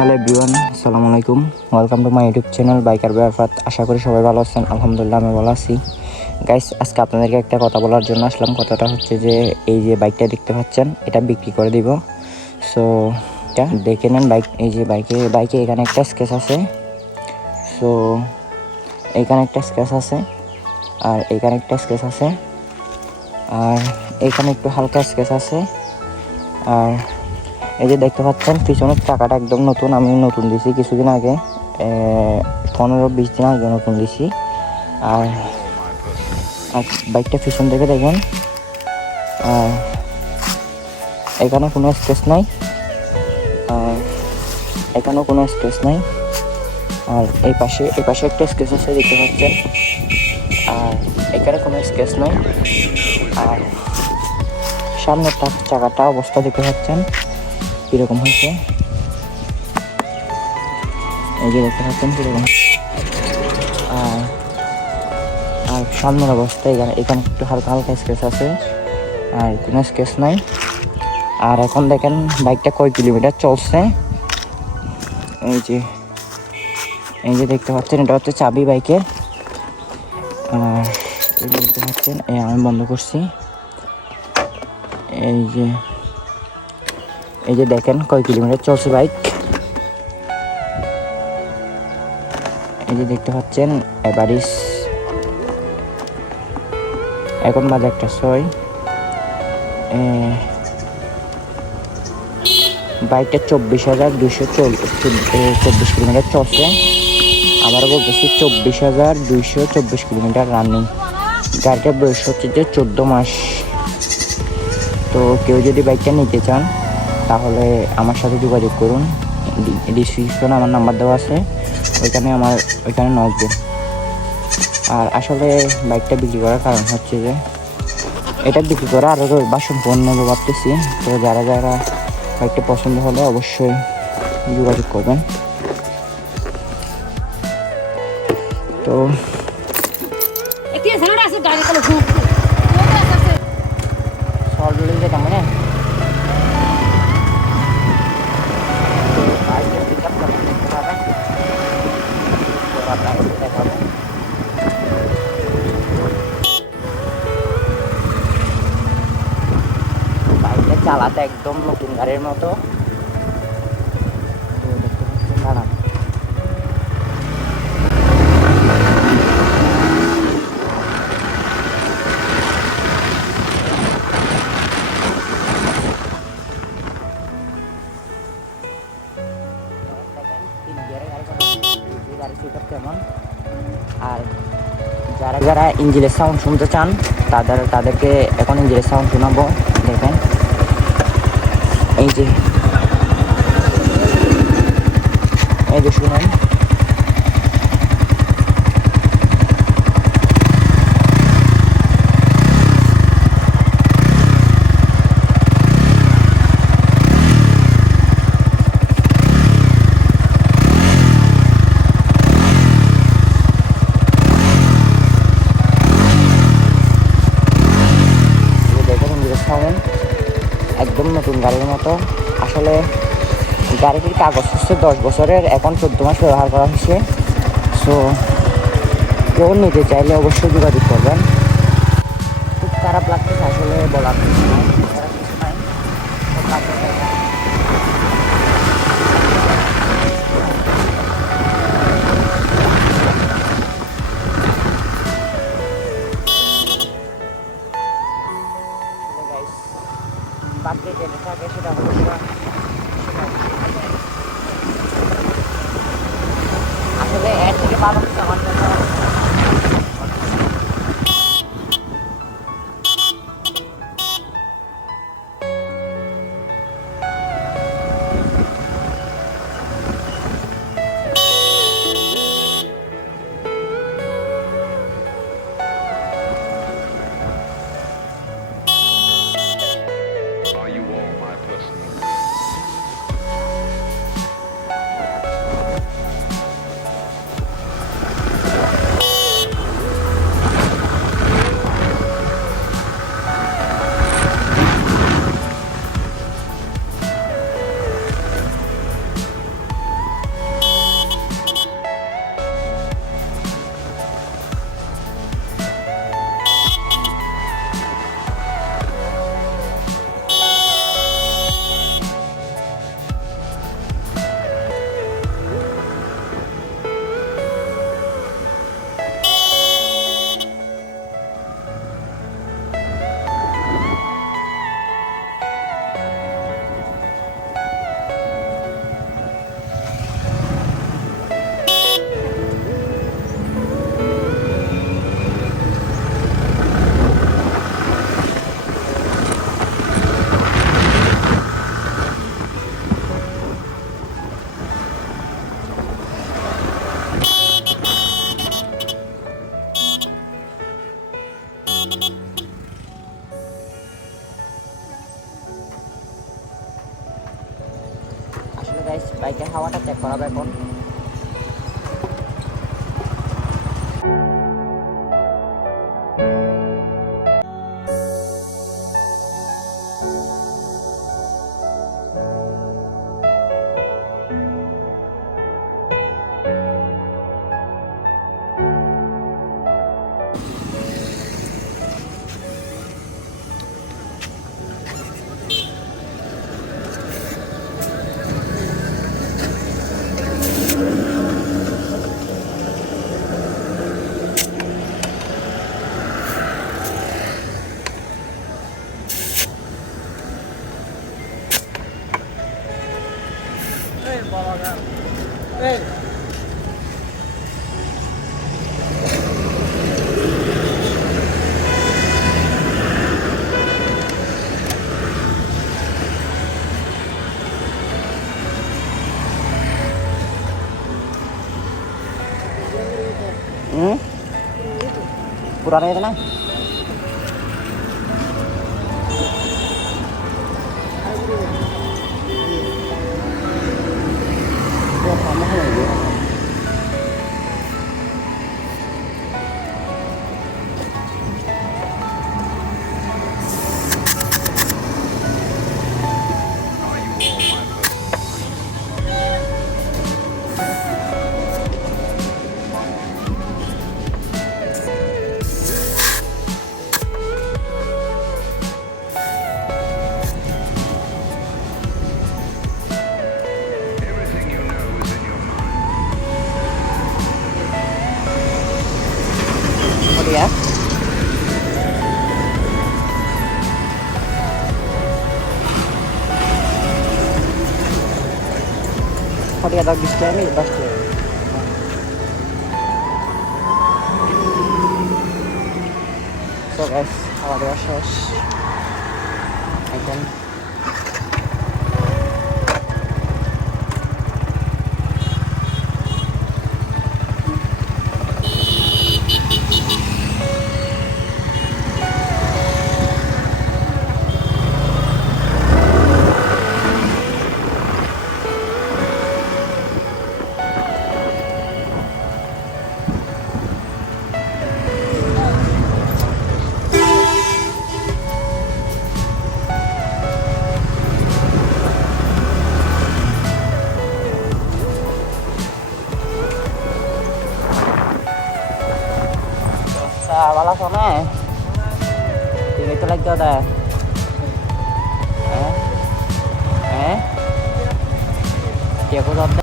Hello everyone, আসসালামু আলাইকুম। Welcome to my YouTube channel biker by Arfat. আশা করি সবাই ভালো আছেন। আলহামদুলিল্লাহ আমি ভালো আছি। গাইস, আজকে আপনাদেরকে একটা কথা বলার জন্য আসলাম। কথাটা হচ্ছে যে এই যে বাইকটা দেখতে পাচ্ছেন, এটা বিক্রি করে দিব। সো এটা দেখে নেন। এই যে বাইকে এখানে একটা স্কেচ আছে। সো এইখানে একটা স্কেচ আছে, আর এইখানে একটা স্কেচ আছে, আর এইখানে একটু হালকা স্কেচ আছে। আর এই যে দেখতে পাচ্ছেন পিছনের চাকাটা একদম নতুন, আমি নতুন দিছি কিছুদিন আগে, 15-20 দিন আগে নতুন দিছি। আর বাইকটা পিছন থেকে দেখেন, আর এখানে কোনো স্ক্র্যাচ নাই, আর এখানেও কোনো স্ক্র্যাচ নাই। আর এই পাশে একটা স্ক্র্যাচ আছে দেখতে পাচ্ছেন, আর এখানে কোনো স্ক্র্যাচ নাই। আর সামনের চাকাটা অবস্থা দেখতে পাচ্ছেন কীরকম হয়েছে, এই যে দেখতে পাচ্ছেন কীরকম। আর সামনের অবস্থা এখানে একটু হালকা হালকা স্কেচ আছে, আর কোনো স্কেচ নাই। আর এখন দেখেন বাইকটা কয় কিলোমিটার চলছে। এই যে দেখতে পাচ্ছেন, এটা হচ্ছে চাবি বাইকের। আর এই দেখতে পাচ্ছেন, আমি বন্ধ করছি। এই যে দেখেন কয় কিলোমিটার চলছে বাইক। এই যে দেখতে পাচ্ছেন এভারেজ এখন বাজে 1:06। বাইকটা 24,224 কিলোমিটার চলছে। আবারও বলতেছি 24,224 কিলোমিটার রানিং। গাড়িটার বয়স হচ্ছে যে 14 মাস। তো কেউ যদি বাইকটা নিতে চান তাহলে আমার সাথে যোগাযোগ করুন। ডিসক্রিপশনে আমার নাম্বার দেওয়া আছে, ওইখানে নক দিন। আর আসলে বাইকটা বিক্রি করার কারণ হচ্ছে যে এটা বিক্রি করা আরও সম্পূর্ণ ভাবতেছি। তো যারা বাইকটা পছন্দ হলে অবশ্যই যোগাযোগ করবেন। তো বাইকটা চালাতে একদম নতুন গাড়ির মতো। কেমন। আর যারা ইঞ্জিনের সাউন্ড শুনতে চান তাদেরকে এখন ইঞ্জিনের সাউন্ড শোনাবো। দেখেন এই যে শুনেন। একদম নতুন গাড়ির মতো। আসলে গাড়িটির কাগজ হচ্ছে 10 বছরের, এখন 14 মাস ব্যবহার করা হয়েছে। সো কেউ নিতে চাইলে অবশ্যই যোগাযোগ করবেন। খুব খারাপ লাগতেছে আসলে, বলার কিছু নাই। বাকি যেটা থাকে সেটা হলো আসলে এর থেকে ভালো কিছু আমার জন্য। গাইস বাইকের হাওয়াটা চেক করাবো এখন। पुराना है ना ya kalau dia ada disclaimer pasti so guys kalau dia শেষ এখন Wala sana tinggal itu lagi ada dia aku